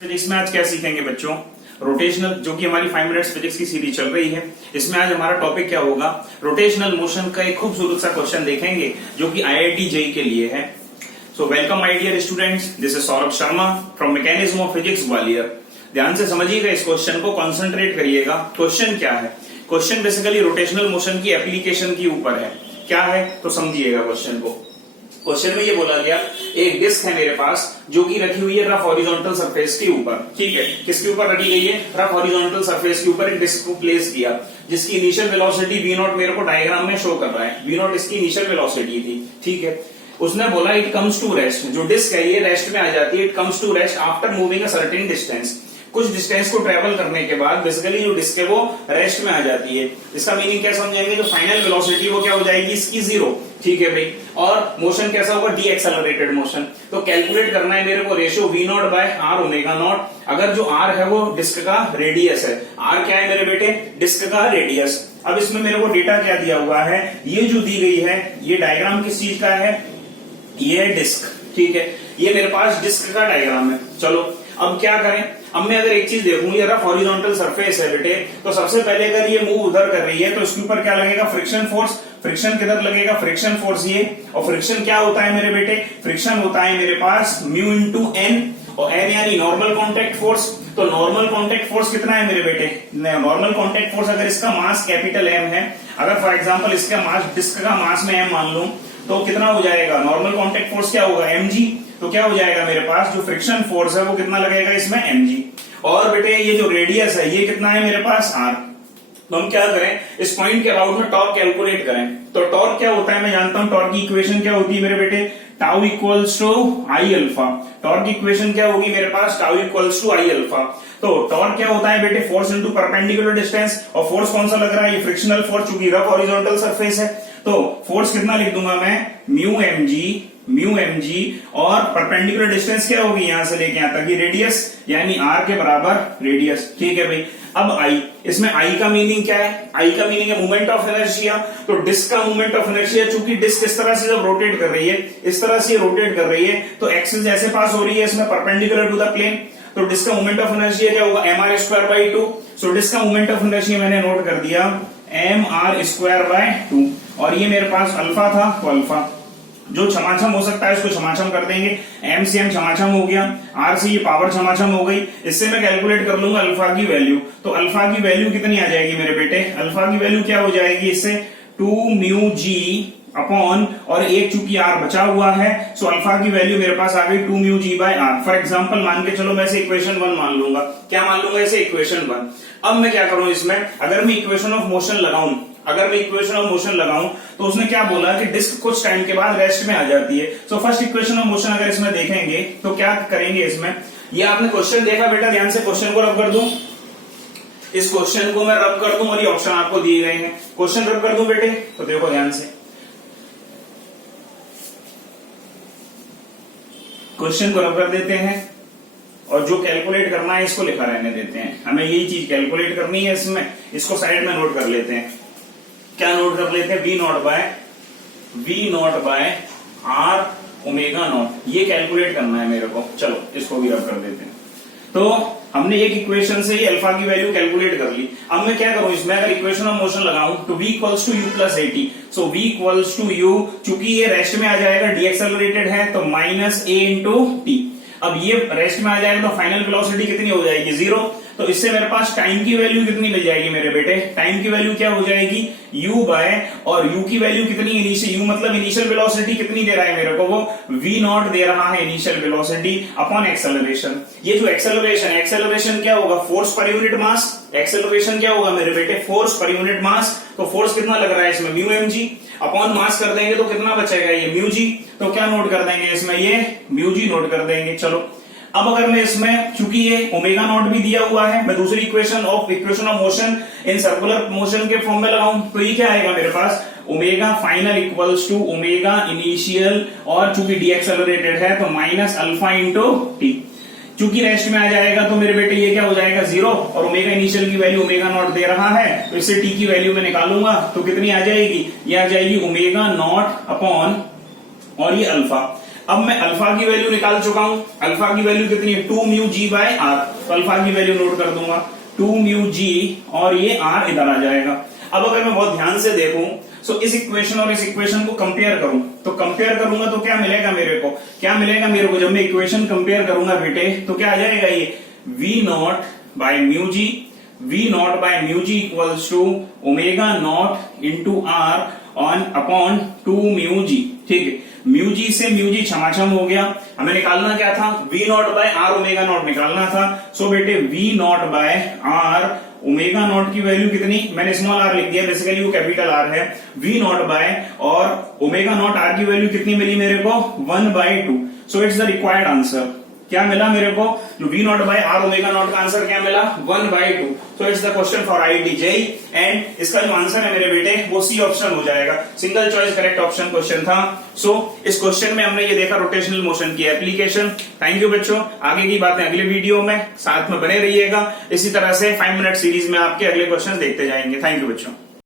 Physics में आज क्या सीखेंगे बच्चों? रोटेशनल, जो कि हमारी 5 मिनट्स फिजिक्स की सीरीज चल रही है। इसमें आज हमारा टॉपिक क्या होगा? रोटेशनल मोशन का एक खूबसूरत सा क्वेश्चन देखेंगे जो कि आईआईटी जेईई के लिए है। So welcome my dear students, this is Saurabh Sharma from mechanism of physics Gwalior. ध्यान से समझिएगा इस क्वेश्चन को, कॉन्सेंट्रेट करिएगा। क्वेश्चन क्या है? क्वेश्चन बेसिकली रोटेशनल मोशन की एप्लीकेशन के ऊपर है। क्या है तो समझिएगा क्वेश्चन को। क्वेश्चन में ये बोला गया, एक डिस्क है मेरे पास जो कि रखी हुई है रफ हॉरिजॉन्टल सरफेस के ऊपर। ठीक है, किसके ऊपर रखी गई है? रफ हॉरिजॉन्टल सरफेस के ऊपर एक डिस्क को प्लेस किया जिसकी इनिशियल वेलोसिटी v0 मेरे को डायग्राम में शो कर रहा है। v0 इसकी इनिशियल वेलोसिटी थी। ठीक है, उसने बोला इट कम्स टू रेस्ट। जो डिस्क है ये रेस्ट में आ जाती है। It comes to rest after moving a certain distance. कुछ डिस्टेंस को ट्रेवल करने के बाद बेसिकली जो डिस्क है वो रेस्ट में आ जाती है। इसका मीनिंग क्या समझेंगे? जो फाइनल वेलोसिटी वो क्या हो जाएगी इसकी? 0। ठीक है भाई। और मोशन कैसा होगा? डी एक्सेलरेटेड मोशन। तो कैलकुलेट करना है मेरे को ratio v0 by r omega nought. अगर जो r है वो डिस्क का रेडियस है। r क्या है मेरे बेटे? डिस्क का रेडियस। अब इसमें मेरे को डेटा क्या दिया हुआ है? ये जो दी गई है ये डायग्राम किस चीज का है? ये है डिस्क। ठीक है, ये मेरे पास डिस्क का डायग्राम है। चलो अब क्या करें? अब मैं अगर एक चीज देखूं, ये रफ हॉरिजॉन्टल सरफेस है बेटे, तो सबसे पहले अगर ये मूव उधर कर रही है तो इसके ऊपर क्या लगेगा? Friction force. फ्रिक्शन किधर लगेगा? फ्रिक्शन फोर्स ये। और फ्रिक्शन क्या होता है मेरे बेटे? फ्रिक्शन होता है मेरे पास म्यू इंटू एन, और एन यानी नॉर्मल कॉन्टेक्ट फोर्स। तो नॉर्मल कॉन्टेक्ट फोर्स कितना है मेरे बेटे? नॉर्मल कॉन्टेक्ट फोर्स अगर इसका मास कैपिटल एम है, अगर फॉर एग्जाम्पल इसका मास, डिस्क का मास में एम मान लूं, तो कितना हो जाएगा? नॉर्मल कॉन्टेक्ट फोर्स क्या होगा? mg। तो क्या हो जाएगा मेरे पास? जो फ्रिक्शन फोर्स है वो कितना लगेगा इसमें? mg। और बेटे ये जो रेडियस है ये कितना है मेरे पास? r। तो हम क्या करें? इस पॉइंट के अबाउट में टॉर्क कैलकुलेट करें। तो टॉर्क क्या होता है मैं जानता हूं। टॉर्क की इक्वेशन क्या होती है मेरे बेटे? Tau equals to I alpha. Torque की इक्वेशन क्या होगी मेरे पास? Tau equals to I alpha. तो टॉर्क क्या होता है बेटे? Force into perpendicular distance. और फोर्स कौन सा लग रहा है? ये फ्रिक्शनल फोर्स, चूंकि रफ हॉरिजॉन्टल सरफेस है। तो फोर्स कितना लिख दूंगा मैं? म्यू mg और परपेंडिकुलर डिस्टेंस क्या होगी यहां से लेके यहां तक? ये रेडियस यानी r के बराबर रेडियस। ठीक है भाई। अब I, इसमें I का मीनिंग क्या है? I का मीनिंग है मूवमेंट ऑफ इनर्शिया। तो डिस्क का मूवमेंट ऑफ इनर्शिया, चूंकि डिस्क इस तरह से जब रोटेट कर रही है, इस तरह से रोटेट कर रही है, तो एक्सिस जैसे पास हो रही है इसमें परपेंडिकुलर टू द प्लेन। तो डिस्क का मूवमेंट ऑफ इनर्शिया क्या होगा? mr²/2। सो डिस्क का मूवमेंट ऑफ इनर्शिया मैंने नोट कर दिया mr²/2। और ये मेरे पास अल्फा था, तो अल्फा जो छमाछम हो सकता है इसको छमाछम कर देंगे। m से m छमाछम हो गया, r से ये पावर छमाछम हो गई। इससे मैं कैलकुलेट कर लूंगा अल्फा की वैल्यू। तो अल्फा की वैल्यू कितनी आ जाएगी मेरे बेटे? अल्फा की वैल्यू क्या हो जाएगी इससे? 2μg अपॉन, और एक चूंकि r बचा हुआ है, सो अल्फा की वैल्यू मेरे पास आ गई 2μg/r। फॉर एग्जांपल मान के चलो मैं इसे इक्वेशन 1 मान लूंगा। क्या मान लूंगा इसे? इक्वेशन 1। अब मैं क्या करूं इसमें? अगर मैं इक्वेशन ऑफ मोशन लगाऊं, तो उसने क्या बोला कि डिस्क कुछ टाइम के बाद रेस्ट में आ जाती है। So first equation of motion अगर इसमें देखेंगे तो क्या करेंगे इसमें? ये आपने क्वेश्चन देखा बेटा, ध्यान से क्वेश्चन को रब कर दूं। इस क्वेश्चन को मैं रब कर दूं और ये ऑप्शन आपको दिए गए हैं। क्वेश्चन रब कर दूं बेटे, तो देखो ध्यान से, क्वेश्चन को रब कर देते हैं और जो कैलकुलेट करना है इसको लिखा रहने देते हैं। हमें यही चीज कैलकुलेट करनी है इसमें, इसको साइड में नोट कर लेते हैं। क्या नोट कर लेते हैं? v0 by r omega nought. ये कैलकुलेट करना है मेरे को। चलो इसको भी रब कर देते हैं। तो हमने एक इक्वेशन से ही अल्फा की वैल्यू कैलकुलेट कर ली। अब मैं क्या करूं इसमें? अगर इक्वेशन ऑफ मोशन लगाऊं तो v equals to u plus at। So v equals to u, चूंकि ये रेस्ट में आ जाएगा, डी एक्सेलरेटेड है, तो माइनस a इंटू टी। अब ये रेस्ट में आ जाएगा तो फाइनल वेलोसिटी कितनी हो जाएगी? 0। तो इससे मेरे पास टाइम की वैल्यू कितनी मिल जाएगी मेरे बेटे? टाइम की वैल्यू क्या हो जाएगी? u बाय, और u की वैल्यू कितनी? इनिशियल, u मतलब इनिशियल वेलोसिटी कितनी दे रहा है मेरे को? वो v0 दे रहा है इनिशियल वेलोसिटी अपॉन एक्सेलरेशन। ये जो एक्सेलरेशन क्या होगा? Force per unit mass. Acceleration क्या होगा मेरे बेटे? Force per unit mass. तो फोर्स कितना लग रहा है इसमें? म्यू mg अपॉन मास कर देंगे तो कितना बचेगा? ये म्यू g। तो क्या नोट कर देंगे इसमें? ये म्यू g नोट कर देंगे। चलो अब अगर मैं इसमें, चूंकि ये ओमेगा नॉट भी दिया हुआ है, मैं दूसरी equation of motion in circular motion के फॉर्म में लगाऊं तो ये क्या आएगा मेरे पास? Omega final equals to omega initial, और चूंकि डी एक्सेलरेटेड है तो माइनस अल्फा इंटू टी। चूंकि रेस्ट में आ जाएगा तो मेरे बेटे ये क्या हो जाएगा? 0। और ओमेगा इनिशियल की वैल्यू ओमेगा नॉट दे रहा है, तो इससे टी की वैल्यू में निकालूंगा तो कितनी आ जाएगी? ये आ जाएगी ओमेगा नॉट अपॉन, और ये अल्फा। अब मैं अल्फा की वैल्यू निकाल चुका हूं। अल्फा की वैल्यू कितनी है? 2 म्यू जी बाय आर। तो अल्फा की वैल्यू नोट कर दूंगा 2 म्यू जी, और ये आर इधर आ जाएगा। अब अगर मैं बहुत ध्यान से देखूं तो इस इक्वेशन और इस इक्वेशन को कंपेयर करूं, तो कंपेयर करूंगा तो क्या मिलेगा मेरे को? क्या मिलेगा मेरे को? जब मैं इक्वेशन कंपेयर करूंगा बेटे तो क्या आ जाएगा? ये v not by mu G, v not by mu G equals to omega naught into R on upon 2 mu G. ठीक है, म्यू जी से म्यू जी क्षमाक्षम हो गया। हमें निकालना क्या था? v not by R omega nought निकालना था। सो बेटे v not by R omega nought की वैल्यू कितनी? मैंने स्मॉल आर लिख दिया, बेसिकली वो कैपिटल आर है। v नॉट बाय और ओमेगा नॉट आर की वैल्यू कितनी मिली मेरे को? 1/2। So it's the required answer. क्या मिला मेरे को? v not by R omega nought का आंसर क्या मिला? 1/2। So it's the question for IIT JEE, and इसका जो आंसर है मेरे बेटे वो सी ऑप्शन हो जाएगा। Single choice correct option question था। सो इस क्वेश्चन में हमने ये देखा रोटेशनल मोशन की एप्लीकेशन। थैंक यू बच्चों, आगे की बातें अगले वीडियो में, साथ में बने रहिएगा। इसी तरह से 5 मिनट सीरीज में आपके अगले क्वेश्चन देखते जाएंगे। थैंक यू बच्चों।